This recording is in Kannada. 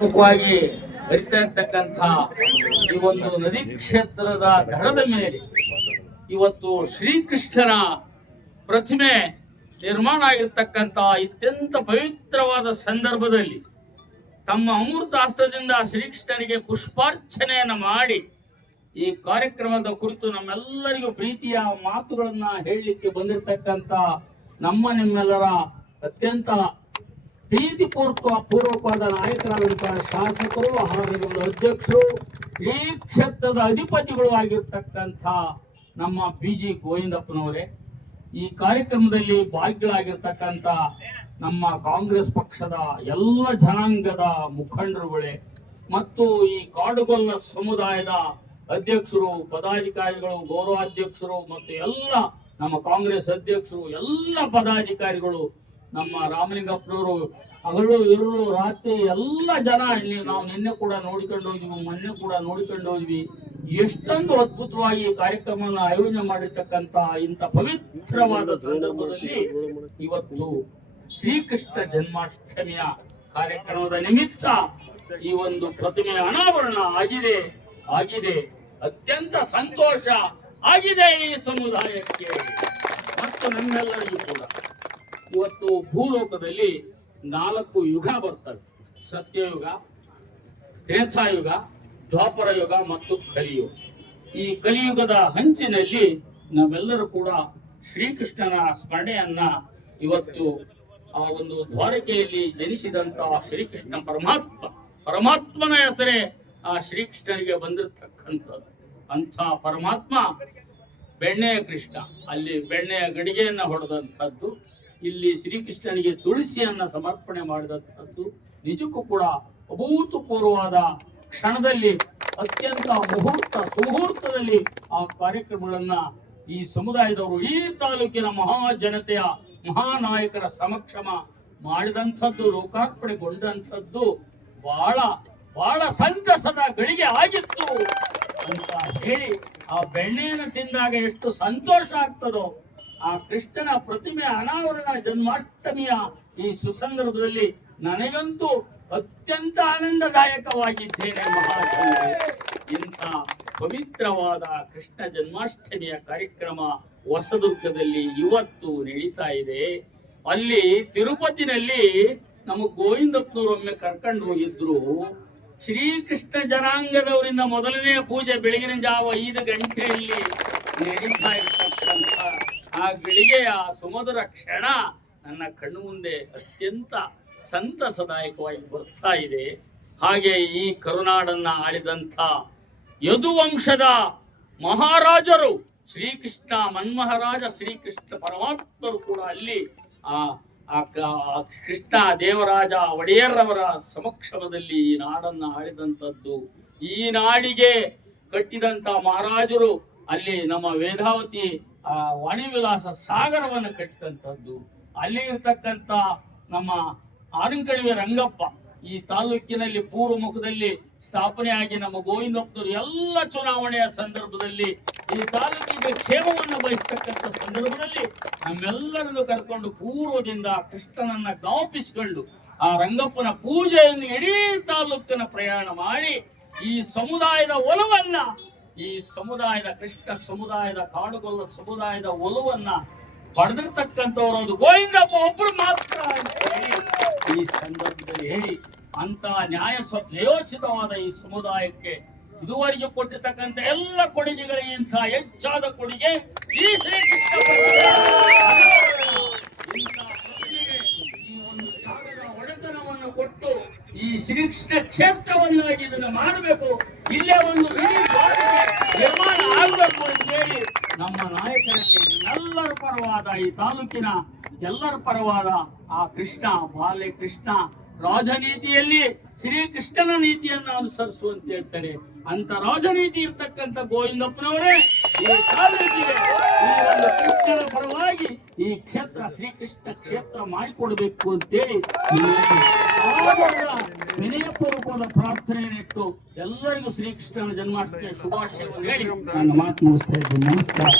ಪ್ರಮುಖವಾಗಿ ಹರಿತಾ ಇರ್ತಕ್ಕಂಥ ಈ ಒಂದು ನದಿ ಕ್ಷೇತ್ರದ ದಡದ ಮೇಲೆ ಇವತ್ತು ಶ್ರೀಕೃಷ್ಣನ ಪ್ರತಿಮೆ ನಿರ್ಮಾಣ ಆಗಿರ್ತಕ್ಕಂಥ ಅತ್ಯಂತ ಪವಿತ್ರವಾದ ಸಂದರ್ಭದಲ್ಲಿ ತಮ್ಮ ಅಮೃತ ಹಸ್ತದಿಂದ ಶ್ರೀಕೃಷ್ಣನಿಗೆ ಪುಷ್ಪಾರ್ಚನೆಯನ್ನು ಮಾಡಿ ಈ ಕಾರ್ಯಕ್ರಮದ ಕುರಿತು ನಮ್ಮೆಲ್ಲರಿಗೂ ಪ್ರೀತಿಯ ಮಾತುಗಳನ್ನ ಹೇಳಲಿಕ್ಕೆ ಬಂದಿರತಕ್ಕಂಥ ನಿಮ್ಮೆಲ್ಲರ ಅತ್ಯಂತ ಪೂರ್ವಕವಾದ ನಾಯಕರಾದಂತಹ ಶಾಸಕರು ಹಾಗೂ ಅಧ್ಯಕ್ಷರು ಈ ಕ್ಷೇತ್ರದ ಅಧಿಪತಿಗಳು ಆಗಿರ್ತಕ್ಕಂಥ ನಮ್ಮ BG ಗೋವಿಂದಪ್ಪನವರೇ, ಈ ಕಾರ್ಯಕ್ರಮದಲ್ಲಿ ಭಾಗಿಗಳಾಗಿರ್ತಕ್ಕಂಥ ನಮ್ಮ ಕಾಂಗ್ರೆಸ್ ಪಕ್ಷದ ಎಲ್ಲ ಜನಾಂಗದ ಮುಖಂಡರುಗಳೇ ಮತ್ತು ಈ ಕಾಡುಗೊಲ್ಲ ಸಮುದಾಯದ ಅಧ್ಯಕ್ಷರು, ಪದಾಧಿಕಾರಿಗಳು, ಗೌರವಾಧ್ಯಕ್ಷರು ಮತ್ತು ಎಲ್ಲ ನಮ್ಮ ಕಾಂಗ್ರೆಸ್ ಅಧ್ಯಕ್ಷರು, ಎಲ್ಲ ಪದಾಧಿಕಾರಿಗಳು, ನಮ್ಮ ರಾಮಲಿಂಗಪ್ಪನವರು ಹಗಲು ಇರು ರಾತ್ರಿ ಎಲ್ಲ ಜನ ಇಲ್ಲಿ ನಾವು ನಿನ್ನೆ ಕೂಡ ನೋಡಿಕೊಂಡು ಹೋದ್ವಿ, ಮೊನ್ನೆ ಕೂಡ ನೋಡಿಕೊಂಡು ಹೋದ್ವಿ. ಎಷ್ಟೊಂದು ಅದ್ಭುತವಾಗಿ ಕಾರ್ಯಕ್ರಮವನ್ನು ಆಯೋಜನೆ ಮಾಡಿರ್ತಕ್ಕಂತ ಇಂಥ ಪವಿತ್ರವಾದ ಸಂದರ್ಭದಲ್ಲಿ ಇವತ್ತು ಶ್ರೀಕೃಷ್ಣ ಜನ್ಮಾಷ್ಟಮಿಯ ಕಾರ್ಯಕ್ರಮದ ನಿಮಿತ್ತ ಈ ಒಂದು ಪ್ರತಿಮೆಯ ಅನಾವರಣ ಆಗಿದೆ. ಅತ್ಯಂತ ಸಂತೋಷ ಆಗಿದೆ ಈ ಸಮುದಾಯಕ್ಕೆ ಮತ್ತು ನಮ್ಮೆಲ್ಲರಿಗೂ ಕೂಡ. ಇವತ್ತು ಭೂಲೋಕದಲ್ಲಿ 4 ಯುಗ ಬರ್ತವೆ: ಸತ್ಯಯುಗ, ತ್ರೇತಾಯುಗ, ದ್ವಾಪರ ಯುಗ ಮತ್ತು ಕಲಿಯುಗ. ಈ ಕಲಿಯುಗದ ಹಂಚಿನಲ್ಲಿ ನಾವೆಲ್ಲರೂ ಕೂಡ ಶ್ರೀಕೃಷ್ಣನ ಸ್ಮರಣೆಯನ್ನ ಇವತ್ತು ಆ ಒಂದು ದ್ವಾರಕೆಯಲ್ಲಿ ಜನಿಸಿದಂತಹ ಶ್ರೀಕೃಷ್ಣ ಪರಮಾತ್ಮನ ಹೆಸರೇ ಆ ಶ್ರೀಕೃಷ್ಣನಿಗೆ ಬಂದಿರತಕ್ಕಂಥದ್ದು. ಅಂಥ ಪರಮಾತ್ಮ ಬೆಣ್ಣೆಯ ಕೃಷ್ಣ, ಅಲ್ಲಿ ಬೆಣ್ಣೆಯ ಗಡಿಗೆಯನ್ನ ಹೊಡೆದಂಥದ್ದು, ಇಲ್ಲಿ ಶ್ರೀಕೃಷ್ಣನಿಗೆ ತುಳಸಿಯನ್ನ ಸಮರ್ಪಣೆ ಮಾಡಿದಂಥದ್ದು ನಿಜಕ್ಕೂ ಕೂಡ ಅಭೂತಪೂರ್ವವಾದ ಕ್ಷಣದಲ್ಲಿ ಅತ್ಯಂತ ಸುಮುಹೂರ್ತದಲ್ಲಿ ಆ ಕಾರ್ಯಕ್ರಮಗಳನ್ನ ಈ ಸಮುದಾಯದವರು, ಈ ತಾಲೂಕಿನ ಮಹಾಜನತೆಯ ಮಹಾನಾಯಕರ ಸಮಕ್ಷಮ ಮಾಡಿದಂಥದ್ದು, ಲೋಕಾರ್ಪಣೆಗೊಂಡಂಥದ್ದು ಬಹಳ ಸಂತಸದ ಗಳಿಗೆ ಆಗಿತ್ತು ಅಂತ ಹೇಳಿ, ಆ ಬೆಣ್ಣೆಯನ್ನು ತಿಂದಾಗ ಎಷ್ಟು ಸಂತೋಷ ಆಗ್ತದೋ, ಆ ಕೃಷ್ಣನ ಪ್ರತಿಮೆ ಅನಾವರಣ ಜನ್ಮಾಷ್ಟಮಿಯ ಈ ಸುಸಂದರ್ಭದಲ್ಲಿ ನನಗಂತೂ ಅತ್ಯಂತ ಆನಂದದಾಯಕವಾಗಿದ್ದೇನೆ. ಮಹಾಜನರೇ, ಇಂಥ ಪವಿತ್ರವಾದ ಕೃಷ್ಣ ಜನ್ಮಾಷ್ಟಮಿಯ ಕಾರ್ಯಕ್ರಮ ಹೊಸದುರ್ಗದಲ್ಲಿ ಇವತ್ತು ನಡೀತಾ ಇದೆ. ಅಲ್ಲಿ ತಿರುಪತಿನಲ್ಲಿ ನಮ್ಮ ಗೋವಿಂದಪ್ಪನವರು ಒಮ್ಮೆ ಕರ್ಕೊಂಡು ಹೋಗಿದ್ರು. ಶ್ರೀಕೃಷ್ಣ ಜನಾಂಗದವರಿಂದ ಮೊದಲನೇ ಪೂಜೆ ಬೆಳಗಿನ ಜಾವ 5 ಗಂಟೆಯಲ್ಲಿ ನಡೀತಾ ಇರ್ತಕ್ಕಂಥ ಆ ಗಳಿಗೆಯ ಸುಮಧುರ ಕ್ಷಣ ನನ್ನ ಕಣ್ಣು ಮುಂದೆ ಅತ್ಯಂತ ಸಂತಸದಾಯಕವಾಗಿ ಬರ್ತಾ ಇದೆ. ಹಾಗೆ ಈ ಕರುನಾಡನ್ನ ಆಳಿದಂಥ ಯದುವಂಶದ ಮಹಾರಾಜರು ಶ್ರೀಕೃಷ್ಣ ಮನ್ಮಹಾರಾಜ ಶ್ರೀಕೃಷ್ಣ ಪರಮಾತ್ಮರು ಕೂಡ ಅಲ್ಲಿ ಆ ಕೃಷ್ಣ ದೇವರಾಜ ಒಡೆಯರ್ರವರ ಸಮಕ್ಷಮದಲ್ಲಿ ಈ ನಾಡನ್ನ ಆಳಿದಂಥದ್ದು. ಈ ನಾಡಿಗೆ ಕಟ್ಟಿದಂತ ಮಹಾರಾಜರು ಅಲ್ಲಿ ನಮ್ಮ ವೇದಾವತಿ ವಾಣಿವಿಲಾಸ ಸಾಗರವನ್ನು ಕಟ್ಟಿದಂಥದ್ದು. ಅಲ್ಲಿ ಇರ್ತಕ್ಕಂಥ ನಮ್ಮ ಆರಂಕಣಿವೆ ರಂಗಪ್ಪ ಈ ತಾಲೂಕಿನಲ್ಲಿ ಪೂರ್ವ ಮುಖದಲ್ಲಿ ಸ್ಥಾಪನೆ ಆಗಿ ನಮ್ಮ ಗೋವಿಂದಪ್ಪನವರು ಎಲ್ಲ ಚುನಾವಣೆಯ ಸಂದರ್ಭದಲ್ಲಿ ಈ ತಾಲೂಕಿಗೆ ಕ್ಷೇಮವನ್ನು ಬಯಸ್ತಕ್ಕಂಥ ಸಂದರ್ಭದಲ್ಲಿ ನಮ್ಮೆಲ್ಲರನ್ನು ಕರ್ಕೊಂಡು ಪೂರ್ವದಿಂದ ಕೃಷ್ಣನನ್ನ ಜ್ಞಾಪಿಸಿಕೊಂಡು ಆ ರಂಗಪ್ಪನ ಪೂಜೆಯನ್ನು ಇಡೀ ತಾಲೂಕಿನ ಪ್ರಯಾಣ ಮಾಡಿ ಈ ಸಮುದಾಯದ ಒಲವನ್ನ, ಈ ಸಮುದಾಯದ ಕೃಷ್ಣ ಸಮುದಾಯದ ಕಾಡುಗೊಲ್ಲ ಸಮುದಾಯದ ಒಲವನ್ನ ಪಡೆದಿರ್ತಕ್ಕಂಥವ್ರು ಅದು ಗೋವಿಂದಪ್ಪ ಒಬ್ರು ಮಾತ್ರ ಅಂತ ಹೇಳಿ ಈ ಸಂದರ್ಭದಲ್ಲಿ ಹೇಳಿ, ಅಂತ ನ್ಯಾಯೋಚಿತವಾದ ಈ ಸಮುದಾಯಕ್ಕೆ ಇದುವರೆಗೆ ಕೊಟ್ಟಿರ್ತಕ್ಕಂಥ ಎಲ್ಲ ಕೊಡುಗೆಗಳಿಗಿಂತ ಹೆಚ್ಚಾದ ಕೊಡುಗೆ ಈ ಶ್ರೀಕೃಷ್ಣ ಈ ಒಂದು ಜಾಗದ ಒಡೆತನವನ್ನು ಕೊಟ್ಟು ಈ ಶ್ರೀಕೃಷ್ಣ ಕ್ಷೇತ್ರವನ್ನಾಗಿ ಇದನ್ನು ಮಾಡಬೇಕು, ಇಲ್ಲೇ ಒಂದು ನಿರ್ಮಾಣ ಆಗಬೇಕು ಅಂತ ಹೇಳಿ ನಮ್ಮ ನಾಯಕರಲ್ಲಿ ಎಲ್ಲರ ಪರವಾದ ಈ ತಾಲೂಕಿನ ಎಲ್ಲರ ಪರವಾದ ಆ ಕೃಷ್ಣ ಬಾಲ್ಯ ಕೃಷ್ಣ ರಾಜನೀತಿಯಲ್ಲಿ ಶ್ರೀಕೃಷ್ಣನ ನೀತಿಯನ್ನು ಅನುಸರಿಸುವಂತ ಹೇಳ್ತಾರೆ. ಅಂತ ರಾಜನೀತಿ ಇರ್ತಕ್ಕಂಥ ಗೋವಿಂದಪ್ಪನವರೇ ಈ ತಾಲೂಕಿಗೆ ಈ ಒಂದು ಕೃಷ್ಣನ ಪರವಾಗಿ ಈ ಕ್ಷೇತ್ರ ಶ್ರೀಕೃಷ್ಣ ಕ್ಷೇತ್ರ ಮಾಡಿಕೊಡ್ಬೇಕು ಅಂತೇಳಿ ವಿನಯಪೂರ್ವಕವಾದ ಪ್ರಾರ್ಥನೆಯನ್ನಿಟ್ಟು ಎಲ್ಲರಿಗೂ ಶ್ರೀಕೃಷ್ಣನ ಜನ್ಮಾಷ್ಟಮಿ ಶುಭಾಶಯವನ್ನು ಹೇಳಿ ನನ್ನ ಮಾತು ಮುಗಿಸ್ತಾ ಇದ್ದೀನಿ. ನಮಸ್ಕಾರ.